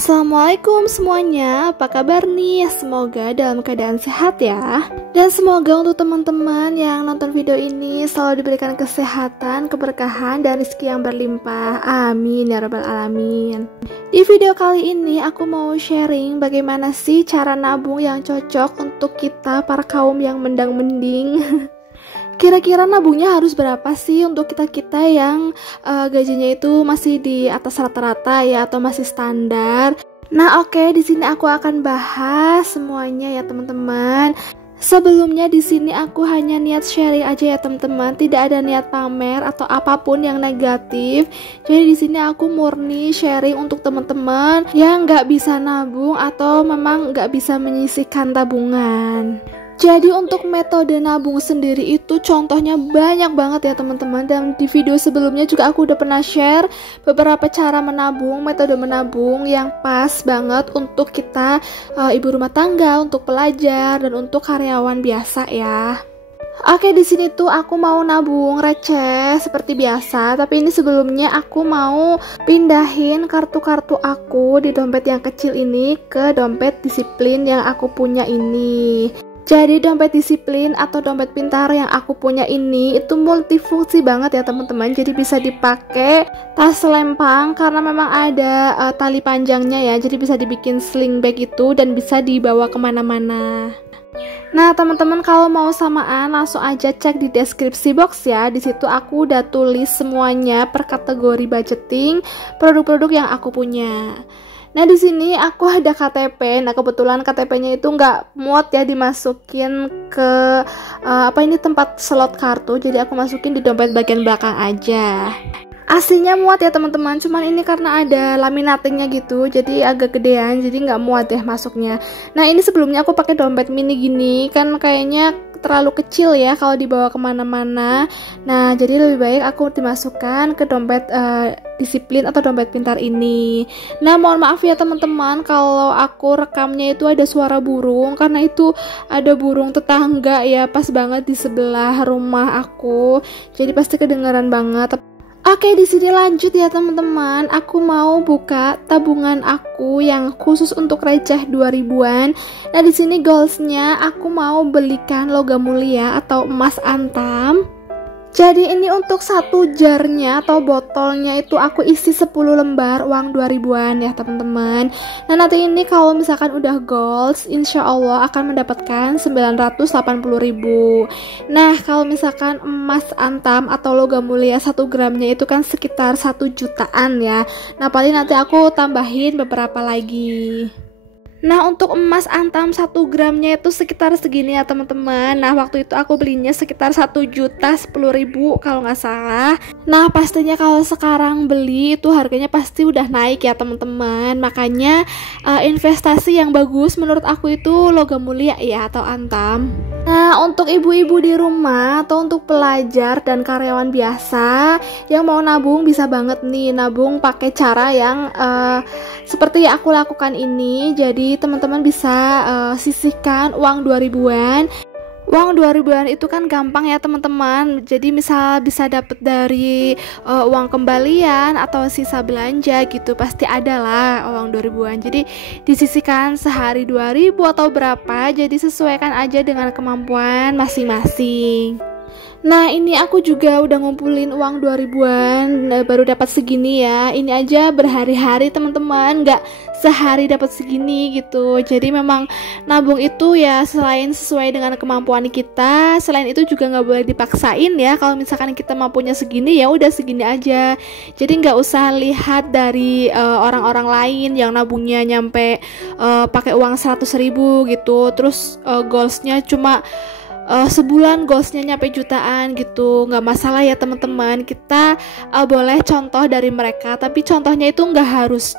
Assalamualaikum semuanya, apa kabar nih? Semoga dalam keadaan sehat ya. Dan semoga untuk teman-teman yang nonton video ini selalu diberikan kesehatan, keberkahan, dan rezeki yang berlimpah. Amin ya rabbal alamin. Di video kali ini aku mau sharing bagaimana sih cara nabung yang cocok untuk kita para kaum yang mendang-mending. Kira-kira nabungnya harus berapa sih untuk kita-kita yang gajinya itu masih di atas rata-rata ya, atau masih standar? Nah, oke, di sini aku akan bahas semuanya ya, teman-teman. Sebelumnya di sini aku hanya niat sharing aja ya, teman-teman. Tidak ada niat pamer atau apapun yang negatif. Jadi di sini aku murni sharing untuk teman-teman yang nggak bisa nabung atau memang nggak bisa menyisihkan tabungan. Jadi untuk metode nabung sendiri itu contohnya banyak banget ya, teman-teman. Dan di video sebelumnya juga aku udah pernah share beberapa cara menabung, metode menabung yang pas banget untuk kita ibu rumah tangga, untuk pelajar, dan untuk karyawan biasa ya. Oke, di sini tuh aku mau nabung receh seperti biasa, tapi ini sebelumnya aku mau pindahin kartu-kartu aku di dompet yang kecil ini ke dompet disiplin yang aku punya ini. Jadi dompet disiplin atau dompet pintar yang aku punya ini itu multifungsi banget ya, teman-teman. Jadi bisa dipakai tas lempang karena memang ada tali panjangnya ya. Jadi bisa dibikin sling bag itu dan bisa dibawa kemana-mana. Nah, teman-teman, kalau mau samaan langsung aja cek di deskripsi box ya. Di situ aku udah tulis semuanya per kategori budgeting produk-produk yang aku punya. Nah, di sini aku ada KTP. Nah, kebetulan KTP-nya itu nggak muat ya dimasukin ke tempat slot kartu. Jadi aku masukin di dompet bagian belakang aja. Aslinya muat ya, teman-teman. Cuman ini karena ada laminatingnya gitu, jadi agak gedean, jadi nggak muat deh masuknya. Nah, ini sebelumnya aku pakai dompet mini gini, kan kayaknya terlalu kecil ya kalau dibawa kemana-mana. Nah, jadi lebih baik aku dimasukkan ke dompet disiplin atau dompet pintar ini. Nah, mohon maaf ya teman-teman kalau aku rekamnya itu ada suara burung, karena itu ada burung tetangga ya, pas banget di sebelah rumah aku, jadi pasti kedengaran banget. Oke, di sini lanjut ya, teman-teman. Aku mau buka tabungan aku yang khusus untuk receh 2000-an. Nah, di sini goalsnya aku mau belikan logam mulia atau emas antam. Jadi ini untuk satu jarnya atau botolnya itu aku isi 10 lembar uang 2000-an ya, teman-teman. Nah, nanti ini kalau misalkan udah goals, insya Allah akan mendapatkan 980.000. Nah, kalau misalkan emas antam atau logam mulia 1 gramnya itu kan sekitar 1 jutaan ya. Nah, paling nanti aku tambahin beberapa lagi. Nah, untuk emas antam 1 gramnya itu sekitar segini ya, teman-teman. Nah, waktu itu aku belinya sekitar 1.010.000 kalau nggak salah. Nah, pastinya kalau sekarang beli itu harganya pasti udah naik ya, teman-teman. Makanya investasi yang bagus menurut aku itu logam mulia ya, atau antam. Nah, untuk ibu-ibu di rumah atau untuk pelajar dan karyawan biasa yang mau nabung, bisa banget nih nabung pakai cara yang seperti yang aku lakukan ini. Jadi teman-teman bisa sisihkan uang 2000-an. Uang 2000-an itu kan gampang ya, teman-teman. Jadi misal bisa dapat dari uang kembalian atau sisa belanja gitu, pasti ada lah uang 2000-an. Jadi disisihkan sehari 2000 atau berapa, jadi sesuaikan aja dengan kemampuan masing-masing. Nah, ini aku juga udah ngumpulin uang 2000-an, baru dapat segini ya. Ini aja berhari-hari, teman-teman, nggak sehari dapat segini gitu. Jadi memang nabung itu ya selain sesuai dengan kemampuan kita, selain itu juga nggak boleh dipaksain ya. Kalau misalkan kita mampunya segini, ya udah segini aja. Jadi nggak usah lihat dari orang-orang lain yang nabungnya nyampe pakai uang 100.000 gitu. Terus goalsnya cuma sebulan goalsnya nyampe jutaan gitu. Nggak masalah ya, teman-teman. Kita boleh contoh dari mereka, tapi contohnya itu nggak harus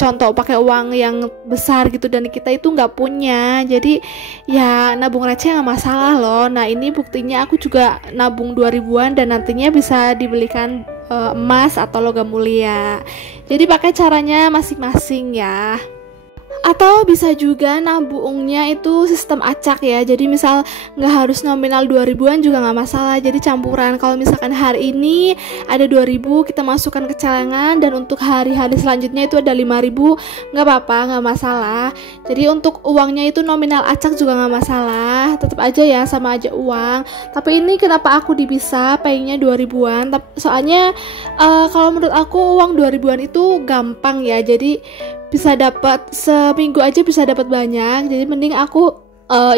contoh pakai uang yang besar gitu dan kita itu nggak punya. Jadi ya nabung receh nggak masalah loh. Nah, ini buktinya aku juga nabung 2000-an dan nantinya bisa dibelikan emas atau logam mulia. Jadi pakai caranya masing-masing ya. Atau bisa juga nabungnya itu sistem acak ya. Jadi misal nggak harus nominal 2000-an juga nggak masalah. Jadi campuran. Kalau misalkan hari ini ada 2000 kita masukkan ke celengan, dan untuk hari-hari selanjutnya itu ada 5000, nggak apa-apa, nggak masalah. Jadi untuk uangnya itu nominal acak juga nggak masalah. Tetap aja ya, sama aja uang. Tapi ini kenapa aku dipisah payingnya 2000-an? Soalnya kalau menurut aku uang 2000-an itu gampang ya. Jadi bisa dapat seminggu aja, bisa dapat banyak. Jadi mending aku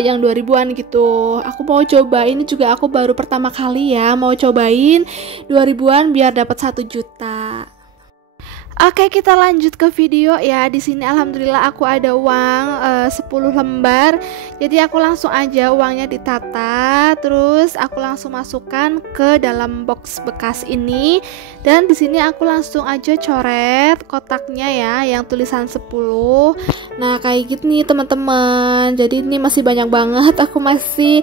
yang 2000-an gitu. Aku mau coba, ini juga aku baru pertama kali ya mau cobain 2000-an biar dapat 1 juta. Oke, kita lanjut ke video ya. Di sini alhamdulillah aku ada uang 10 lembar. Jadi aku langsung aja uangnya ditata, terus aku langsung masukkan ke dalam box bekas ini. Dan di sini aku langsung aja coret kotaknya ya, yang tulisan 10. Nah, kayak gitu nih teman-teman. Jadi ini masih banyak banget. Aku masih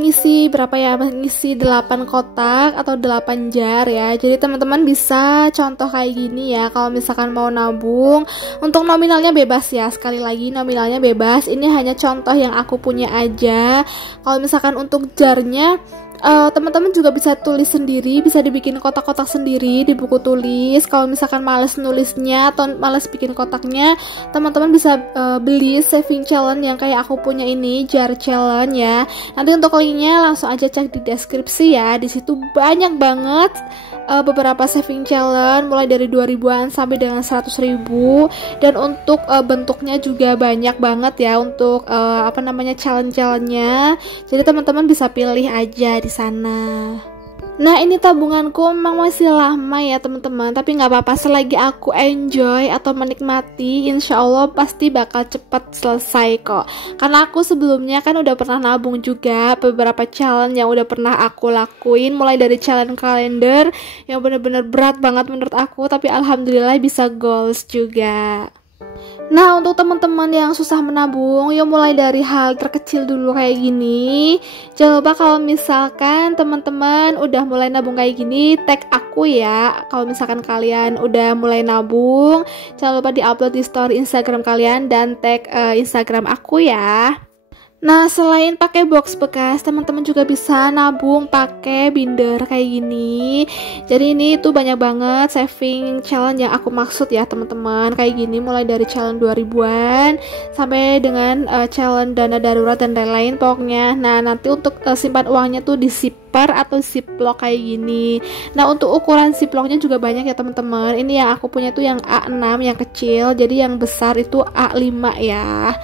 ngisi berapa ya? Ngisi 8 kotak atau 8 jar ya. Jadi teman-teman bisa contoh kayak gini ya. Kalau misalkan mau nabung, untuk nominalnya bebas ya. Sekali lagi nominalnya bebas. Ini hanya contoh yang aku punya aja. Kalau misalkan untuk jarnya, teman-teman juga bisa tulis sendiri, bisa dibikin kotak-kotak sendiri di buku tulis. Kalau misalkan males nulisnya atau males bikin kotaknya, teman-teman bisa beli saving challenge yang kayak aku punya ini, jar challenge ya. Nanti untuk linknya langsung aja cek di deskripsi ya. Di situ banyak banget beberapa saving challenge mulai dari 2000-an sampai dengan 100.000, dan untuk bentuknya juga banyak banget ya untuk challenge-nya. Jadi teman-teman bisa pilih aja di sana. Nah, ini tabunganku memang masih lama ya teman-teman, tapi nggak apa-apa, selagi aku enjoy atau menikmati, insya Allah pasti bakal cepat selesai kok. Karena aku sebelumnya kan udah pernah nabung juga beberapa challenge yang udah pernah aku lakuin, mulai dari challenge kalender yang bener-bener berat banget menurut aku, tapi alhamdulillah bisa goals juga. Nah, untuk teman-teman yang susah menabung, yuk mulai dari hal terkecil dulu kayak gini. Jangan lupa kalau misalkan teman-teman udah mulai nabung kayak gini, tag aku ya. Kalau misalkan kalian udah mulai nabung, jangan lupa di-upload di story Instagram kalian dan tag Instagram aku ya. Nah, selain pakai box bekas, teman-teman juga bisa nabung pakai binder kayak gini. Jadi ini tuh banyak banget saving challenge yang aku maksud ya teman-teman. Kayak gini mulai dari challenge 2000-an sampai dengan challenge dana darurat dan lain-lain pokoknya. Nah, nanti untuk simpan uangnya tuh di zipper atau ziplock kayak gini. Nah, untuk ukuran ziplocknya juga banyak ya teman-teman. Ini yang aku punya tuh yang A6 yang kecil, jadi yang besar itu A5 ya.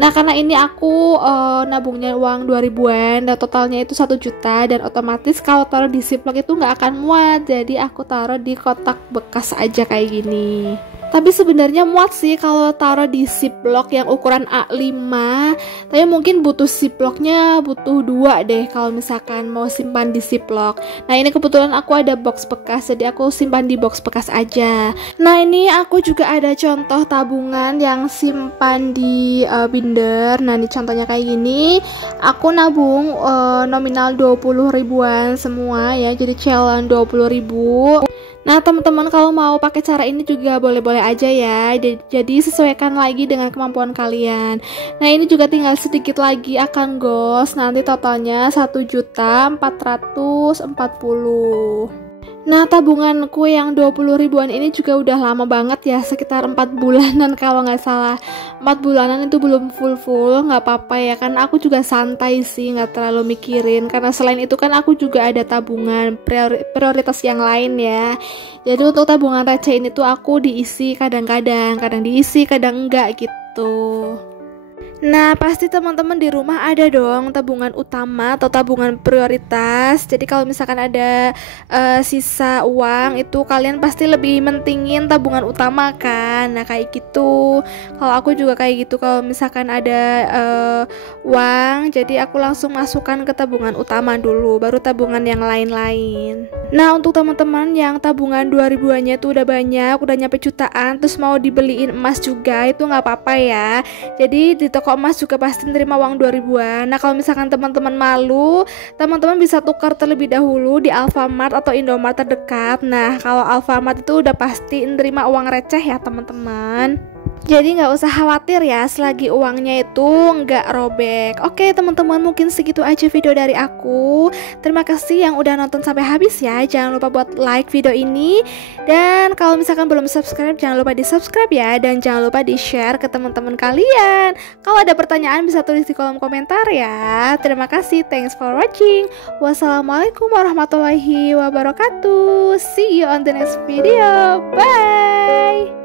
Nah, karena ini aku nabungnya uang 2000-an dan totalnya itu 1 juta, dan otomatis kalau taruh di ziplock itu nggak akan muat, jadi aku taruh di kotak bekas aja kayak gini. Tapi sebenarnya muat sih kalau taruh di ziplock yang ukuran A5, tapi mungkin butuh ziplocknya butuh 2 deh kalau misalkan mau simpan di ziplock. Nah, ini kebetulan aku ada box bekas, jadi aku simpan di box bekas aja. Nah, ini aku juga ada contoh tabungan yang simpan di binder. Nah, ini contohnya kayak gini. Aku nabung nominal 20 ribuan semua ya, jadi challenge 20 ribu. Nah, teman-teman kalau mau pakai cara ini juga boleh-boleh aja ya. Jadi sesuaikan lagi dengan kemampuan kalian. Nah, ini juga tinggal sedikit lagi akan goals. Nanti totalnya 1.440.000. Nah, tabunganku yang 20 ribuan ini juga udah lama banget ya, sekitar 4 bulanan kalau nggak salah. 4 bulanan itu belum full, nggak apa-apa ya, karena aku juga santai sih, nggak terlalu mikirin. Karena selain itu kan aku juga ada tabungan prioritas yang lain ya. Jadi untuk tabungan receh ini tuh aku diisi kadang-kadang, kadang diisi, kadang enggak gitu. Nah, pasti teman-teman di rumah ada dong tabungan utama atau tabungan prioritas. Jadi kalau misalkan ada sisa uang, itu kalian pasti lebih mentingin tabungan utama kan. Nah, kayak gitu. Kalau aku juga kayak gitu, kalau misalkan ada uang, jadi aku langsung masukkan ke tabungan utama dulu, baru tabungan yang lain-lain. Nah, untuk teman-teman yang tabungan 2000-annya tuh udah banyak, udah nyampe jutaan, terus mau dibeliin emas juga, itu nggak apa-apa ya. Jadi di toko emas juga pasti nerima uang 2000-an. Nah, kalau misalkan teman-teman malu, teman-teman bisa tukar terlebih dahulu di Alfamart atau Indomart terdekat. Nah, kalau Alfamart itu udah pasti nerima uang receh ya teman-teman. Jadi nggak usah khawatir ya selagi uangnya itu nggak robek. Oke teman-teman, mungkin segitu aja video dari aku. Terima kasih yang udah nonton sampai habis ya. Jangan lupa buat like video ini. Dan kalau misalkan belum subscribe, jangan lupa di subscribe ya. Dan jangan lupa di share ke teman-teman kalian. Kalau ada pertanyaan bisa tulis di kolom komentar ya. Terima kasih, thanks for watching. Wassalamualaikum warahmatullahi wabarakatuh. See you on the next video. Bye.